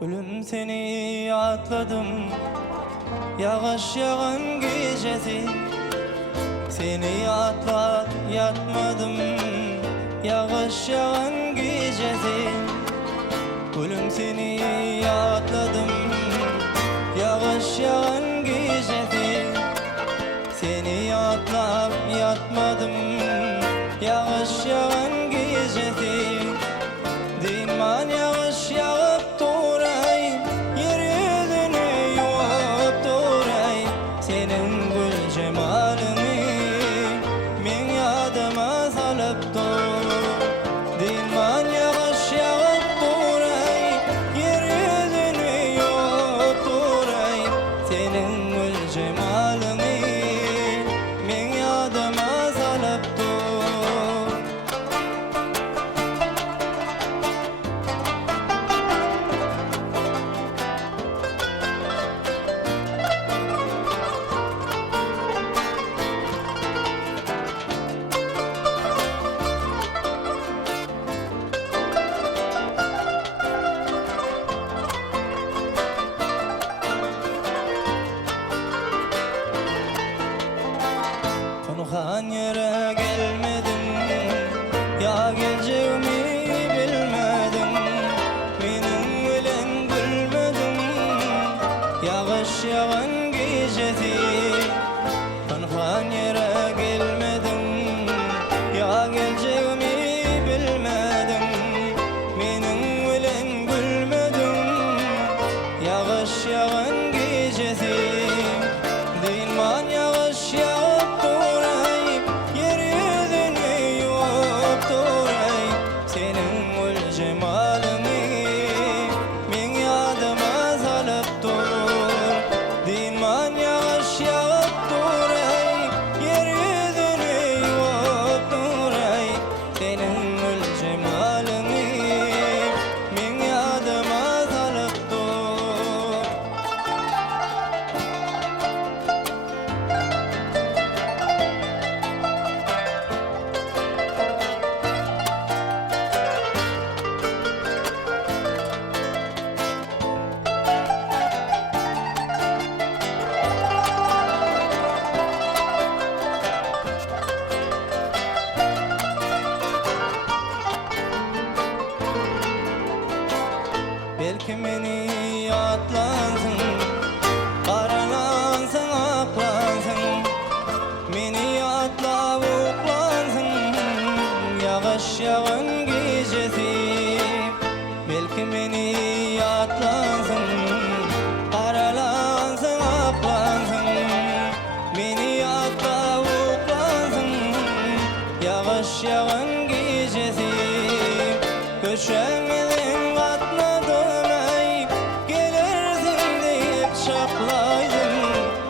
Gülüm seni atladım, yağış yağan gecesi. Seni atlat yatmadım, yağış yağan gecesi. Gülüm seni atladım, yağış yağan gecesi. Seni atlap yatmadım, yağış yağan gecesi. Diman yağış yağıp duray, yeryüzünü yuvap duray. Senin gül cemalini men yadıma salıp dur. Diman yağış yağıp duray, yeryüzünü yuvap duray. Senin gül cemalini men yadıma salıp dur. Konuşan yere gelmedim, ya geleceğimi bilmedim. Benim bilen gülmedim, yağış yağan gecesi. Konuşan yere gelmedim, ya geleceğimi bilmedim. Benim bilen gülmedim, yağış yağan gecesi. Diman yağış yağıp duray, yeryüzünü yuvap duray. Senin gül cemalini men yadıma salıp dur. Diman yağış yağıp duray, yeryüzünü yuvap duray. Senin gül cemalini men yadıma salıp dur. Belki meni atlansın, qaralansın, aklansın. Meni atla uklansın, yağış yağan gecesi. Belki meni atlansın, qaralansın, aklansın. Meni atla uklansın, yağış yağan gecesi. Köşemizin katladım ey, gelirsin deyip şaklaydım.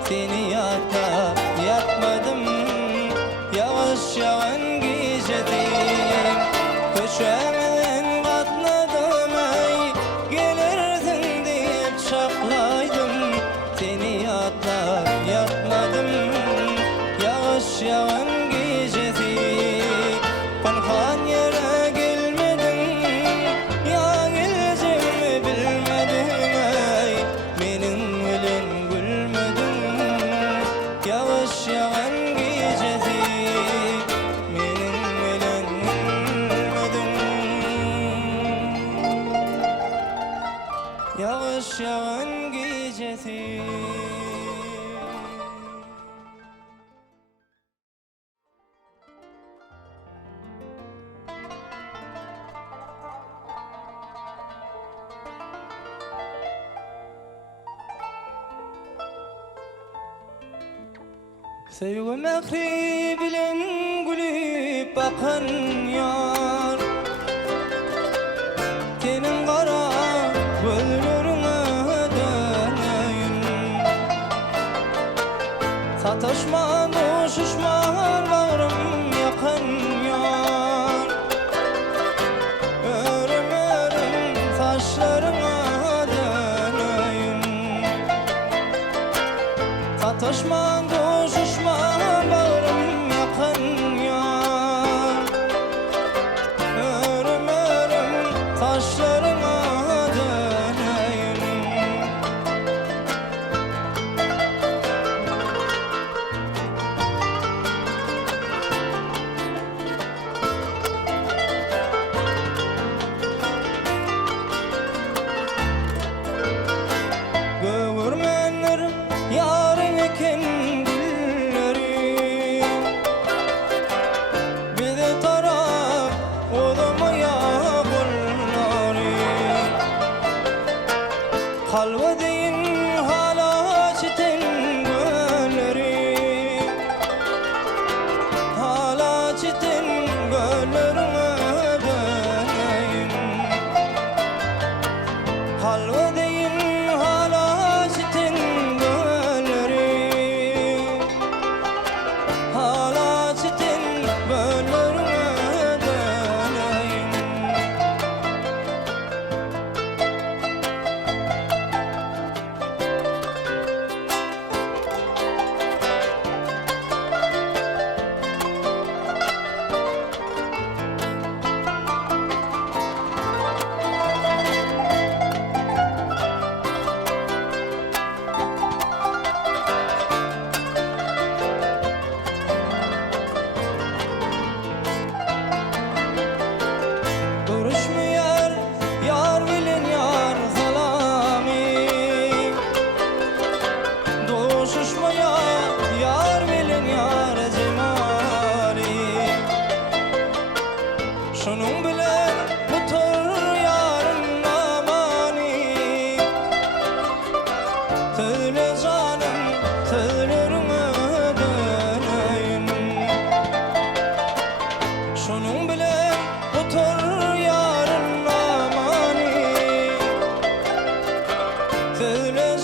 Seni yatıp yatmadım, yağış yağan gecesi. Köşemizin katladım ey, gelirsin deyip şaklaydım. Seni yatıp yatmadım, yağış yağan gecesi. Konuşan yere gelmedim, ya geleceğimi bilmedim ey. Benim gülüm gülmedim, yağış yağan gecesi. Benim gülüm gülmedim, yağış yağan gecesi. Sevgi mehri bilen gülüp bakan yar. Senin kara gözlerine döneyim. Sataşma boşuşma bağrım yakan yar. Örüm örüm saçlarına döneyim. Sataşma boşuşma bağrım yakan yar. Örüm örüm saçlarına döneyim. göllerine döneyim. Halva deyin hala sitin gölleri, hala sitin göllerine döneyim. Duruşmuyor yar bilin yar zalami, doşuşmuyor yar bilin yar cemali. Şunun bilen butur yarın amani, söyle canım söylerine döneyim. Şunun bilen butur yarın amani, söyle